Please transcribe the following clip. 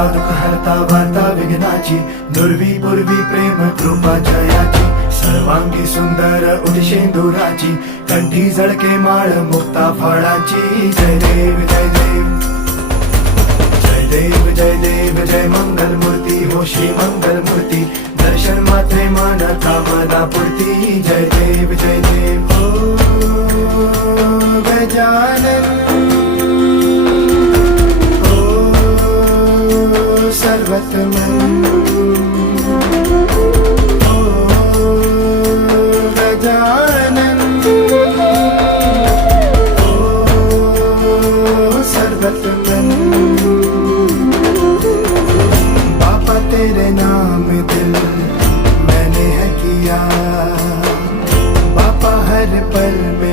हरता दुःख हरता वार्ता विघ्नाची, दुर्वी पूर्वी प्रेम कृपा जयाची, सर्वांगी सुंदर उदिशेंदुराची, कंठी झळके माळ मुक्ता फळाची. जय देव जय देव जय देव जय देव जय मंगल मूर्ती हो श्री मंगल मूर्ती, दर्शन मात्रे मन कामना पूर्ती. जय देव जय देव हो गजानन हो सर्वतमन हो गजानन हो सर्वतमन. बाबा तेरे नाम दिल मैंने है किया, बाबा हर पल में